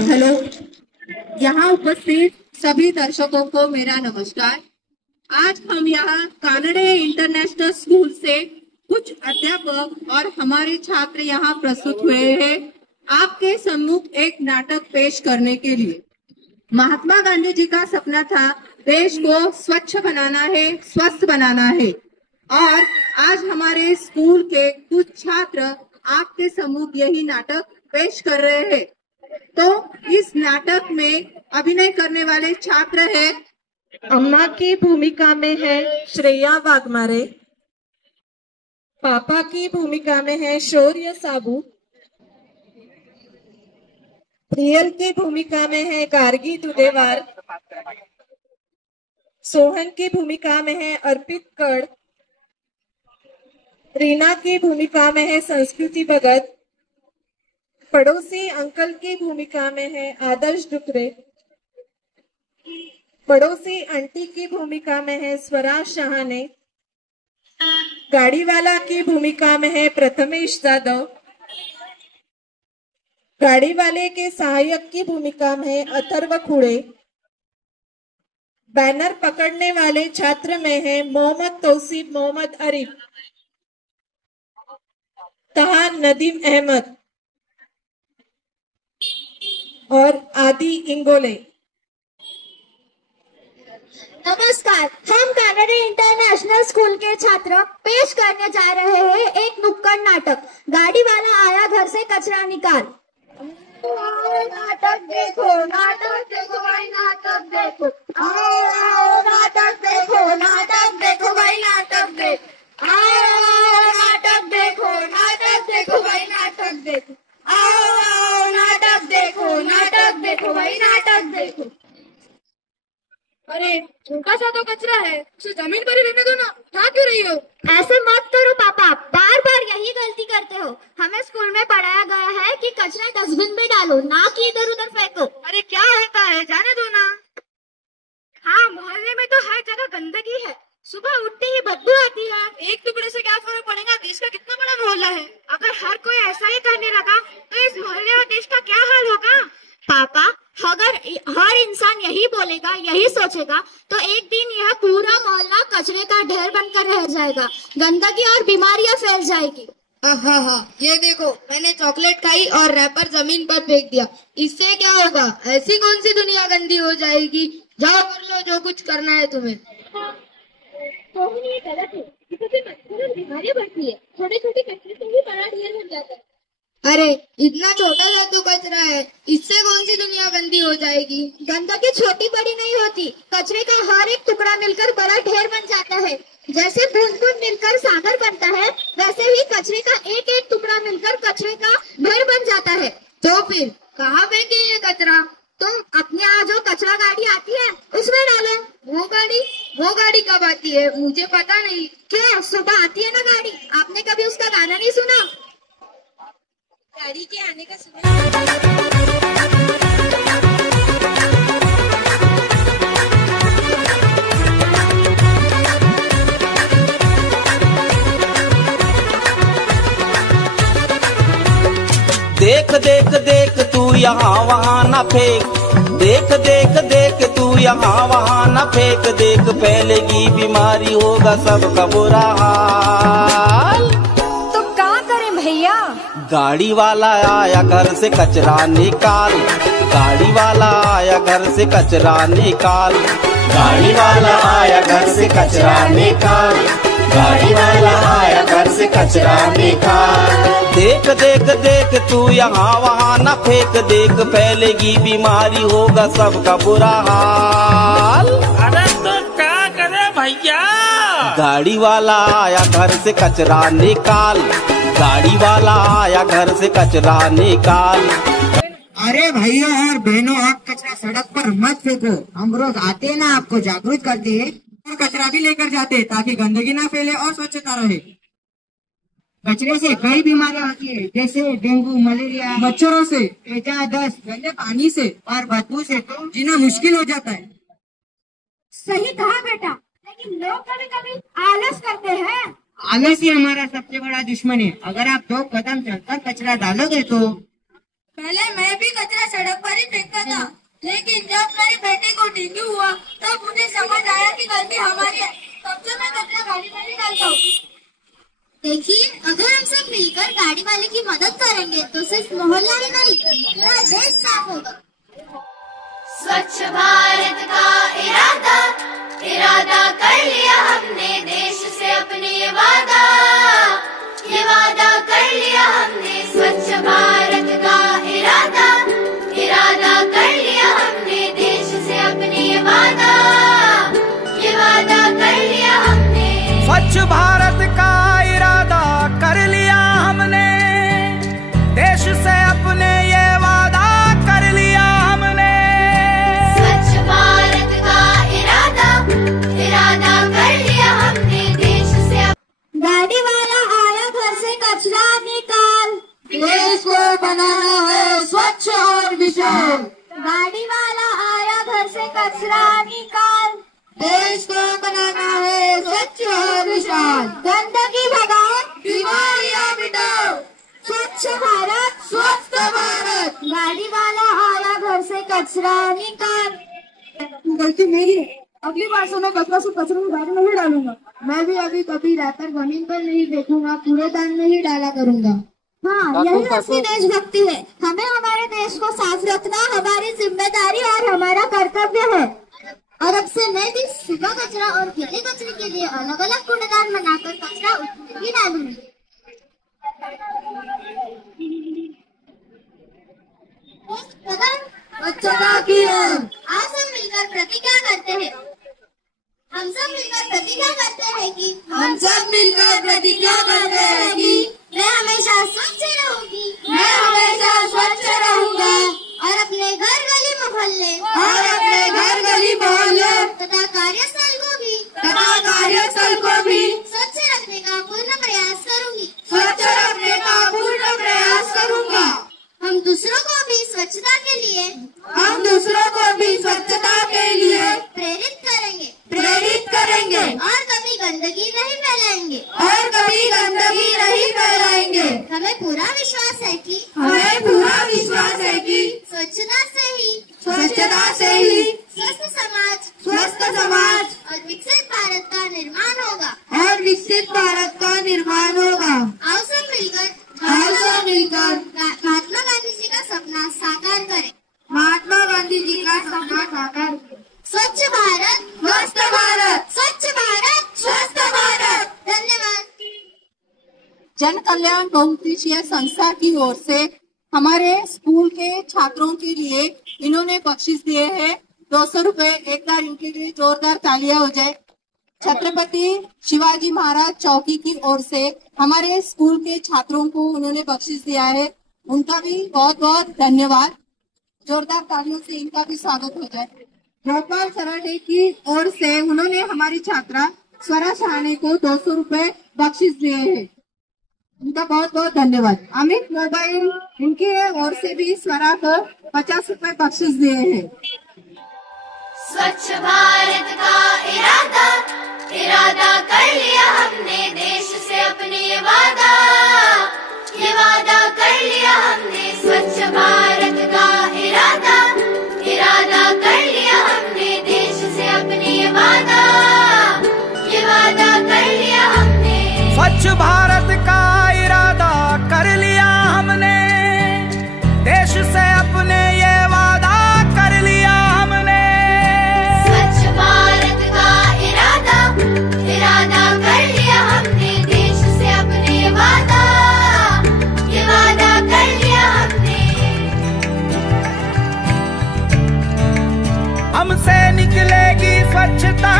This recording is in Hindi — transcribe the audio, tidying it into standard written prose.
हेलो, यहाँ उपस्थित सभी दर्शकों को मेरा नमस्कार। आज हम यहाँ कानड़े इंटरनेशनल स्कूल से कुछ अध्यापक और हमारे छात्र यहाँ प्रस्तुत हुए हैं आपके सम्मुख एक नाटक पेश करने के लिए। महात्मा गांधी जी का सपना था देश को स्वच्छ बनाना है, स्वस्थ बनाना है, और आज हमारे स्कूल के कुछ छात्र आपके सम्मुख यही नाटक पेश कर रहे हैं। तो इस नाटक में अभिनय करने वाले छात्र हैं। अम्मा की भूमिका में है श्रेया वाघमारे, पापा की भूमिका में है शौर्य साबू, प्रियल की भूमिका में है गार्गी दुदेवार, सोहन की भूमिका में है अर्पित कड़, रीना की भूमिका में है संस्कृति भगत, पड़ोसी अंकल की भूमिका में है आदर्श डुकरे, पड़ोसी आंटी की भूमिका में है स्वराज शाहाने, गाड़ी वाला की भूमिका में है प्रथमेश जादव, गाड़ी वाले के सहायक की भूमिका में है अथर्व खुड़े, बैनर पकड़ने वाले छात्र में है मोहम्मद तौसीफ मोहम्मद अरीफ, तहा नदीम अहमद और आदि इंगोले। नमस्कार, हम कानड़े इंटरनेशनल स्कूल के छात्र पेश करने जा रहे हैं एक नुक्कड़ नाटक, गाड़ी वाला आया घर से कचरा निकाल। नाटक देखो भाई, नाटक देखो, आओ नाटक देखो, नाटक देखो भाई, नाटक देखो, आओ नाटक देखो, नाटक देखो भाई, नाटक देखो, आओ नाटक देखो, नाटक देखो भाई, नाटक देखो। अरे छोटा सा तो कचरा है, उसे जमीन पर ही रहने दो ना, उठा क्यों रही हो? ऐसे मत करो पापा, बार बार यही गलती करते हो। हमें स्कूल में पढ़ाया गया है कि कचरा डस्टबिन में डालो, ना कि इधर उधर फेंको। अरे क्या होता है, जाने दो ना। हाँ, मोहल्ले में तो हर जगह गंदगी है, सुबह उठते ही बदबू आती है। एक टुकड़े से क्या फर्क पड़ेगा, देश का कितना बड़ा मोहल्ला है। अगर हर कोई ऐसा ही करने लगा तो इस मोहल्ले और देश का क्या हाल होगा? पापा, अगर हर इंसान यही बोलेगा, यही सोचेगा, तो एक दिन यह पूरा मोहल्ला कचरे का ढेर बनकर रह जाएगा, गंदगी और बीमारियां फैल जाएगी। हाँ, ये देखो, मैंने चॉकलेट खाई और रैपर जमीन पर फेंक दिया, इससे क्या होगा? ऐसी कौन सी दुनिया गंदी हो जाएगी? जाओ कर लो जो कुछ करना है तुम्हें। तो ये गलत है, इससे मच्छर और बीमारियां बढ़ती है। छोटे छोटे कचरे से ही बड़ा ढेर बन जाता है। अरे इतना छोटा सा तो कचरा है, इससे कौन सी दुनिया गंदी हो जाएगी? गंदगी छोटी बड़ी नहीं होती, कचरे का हर एक टुकड़ा मिलकर बड़ा ढेर बन जाता है। जैसे बूंद बूंद मिलकर सागर बनता है, वैसे ही कचरे का एक एक टुकड़ा मिलकर कचरे का ढेर बन जाता है। तो फिर कहाँ फेंके ये कचरा? तुम अपने यहाँ जो कचरा गाड़ी आती है उसमें डालो। वो गाड़ी कब आती है? मुझे पता नहीं। क्यों, सुबह आती है ना गाड़ी, आपने कभी उसका गाना नहीं सुना? गाड़ी के आने का सुना। देख देख देख तू यहाँ वहाँ न फेंक, देख देख देख तू यहाँ वहाँ न फेंक, देख फैलेगी बीमारी, होगा सबका बुरा हाल। तो क्या करें भैया? गाड़ी वाला आया घर से कचरा निकाल, गाड़ी वाला आया घर से कचरा निकाल, गाड़ी वाला आया घर से कचरा निकाल, गाड़ी वाला आया घर से कचरा निकाल। देख देख देख तू यहाँ वहाँ न फेंक, देख फैलेगी बीमारी, होगा सबका बुरा हाल। अरे तो क्या करे भैया? गाड़ी वाला आया घर से कचरा निकाल, गाड़ी वाला आया घर से कचरा निकाल। अरे भैया और बहनों, आप कचरा सड़क पर मत फेंको। हम रोज आते हैं ना, आपको जागरूक करते हैं और कचरा भी लेकर जाते हैं ताकि गंदगी ना फैले और स्वच्छता रहे। कचरे से कई बीमारियां होती है, जैसे डेंगू, मलेरिया, मच्छरों से, त्वचा, दस्त, गंदे पानी से और बदबू से तो जीना मुश्किल हो जाता है। सही कहा बेटा, लेकिन लोग कभी कभी आलस करते हैं। आलस ही हमारा सबसे बड़ा दुश्मन है। अगर आप 2 कदम चलकर कचरा डालोगे तो पहले मैं भी कचरा सड़क पर ही किया था, लेकिन जब मेरे बेटे को डेंगू हुआ तब उन्हें समझ आया कि गलती हमारी है, तब से मैं कचरा गाड़ी में नहीं डालता हूँ। देखिए, अगर हम सब मिलकर गाड़ी वाले की मदद करेंगे तो सिर्फ मोहल्ला ही नहीं, पूरा देश साफ होगा। स्वच्छ भारत का इरादा कर लिया हमने, देश से अपने ये वादा कर लिया हमने। स्वच्छ भारत का इरादा कर लिया हमने, देश से अपने ये वादा कर लिया हमने। स्वच्छ भारत का इरादा कर लिया हमने, देश से अपने ये वादा कर लिया हमने। स्वच्छ भारत का इरादा कर लिया हमने, देश से। गाड़ी वाला आया घर से कचरा निकाल, देश को बनाना है स्वच्छ और विशाल। गाड़ी वाला आया घर से कचरा निकाल, देश को बनाना है स्वच्छ और विशाल। गंदगी भगाओ, बीमारियां मिटाओ, स्वच्छ भारत स्वस्थ भारत। गाड़ी वाला आया घर से कचरा निकाल। गलती मेरी है, अगली बार से मैं कचरा सिर्फ कचरे में बैग में ही डालूंगा। मैं भी अभी कभी रैपर जमीन पर नहीं देखूंगा, कूड़ेदान में ही डाला करूंगा। हाँ, यही असली देशभक्ति है। हमें हमारे देश को साफ रखना हमारी जिम्मेदारी और हमारा कर्तव्य है। और अब से मैं भी सुबह कचरा और गीले कचरे के लिए अलग अलग कूड़ेदान बनाकर कचरा उसमें ही डालूंगी। स्वच्छता की ओर आज हम मिलकर प्रतिज्ञा करते हैं। हम सब मिलकर प्रतिज्ञा करते हैं कि मैं हमेशा स्वच्छ रहूंगी, मैं हमेशा स्वच्छ रहूंगा और अपने घर गली मोहल्ले तथा कार्यस्थल को भी स्वच्छ रखने का पूर्ण प्रयास करूंगा। हम दूसरों को भी स्वच्छता के लिए प्रेरित करेंगे और कभी गंदगी नहीं फैलाएंगे। हमें पूरा विश्वास है कि स्वच्छता से ही स्वस्थ समाज और विकसित भारत का निर्माण होगा। आओ सब मिलकर महात्मा गांधी जी का सपना साकार करें। स्वच्छ भारत स्वस्थ भारत। धन्यवाद। जन कल्याण बहुउद्देशीय संस्था की ओर से हमारे स्कूल के छात्रों के लिए इन्होंने बख्शिश दिए हैं 200 रुपए। एक बार इनके लिए जोरदार तालियां हो जाए। छत्रपति शिवाजी महाराज चौकी की ओर से हमारे स्कूल के छात्रों को उन्होंने बख्शिश दिया है, उनका भी बहुत बहुत धन्यवाद। जोरदार तालियों से इनका भी स्वागत हो जाए। गोपाल सराडे की ओर से उन्होंने हमारी छात्रा स्वरा शाहने को 200 रुपए बख्शिश दिए हैं, उनका बहुत बहुत धन्यवाद। अमित मोबाइल इनकी ओर से भी स्वरा को 50 रुपए बख्शिश दिए हैं। स्वच्छ भारत का इरादा कर लिया हमने, देश से अपने ये वादा कर लिया हमने। स्वच्छ भारत का इरादा कर लिया हमने, देश से अपने ये वादा कर लिया हमने। स्वच्छ भारत का इरादा कर लिया हमने, देश से अपने ये वादा कर लिया हमने। स्वच्छ भारत का इरादा कर लिया हमने, देश से अपने ये वादा कर लिया हमने। हमसे निकलेगी स्वच्छता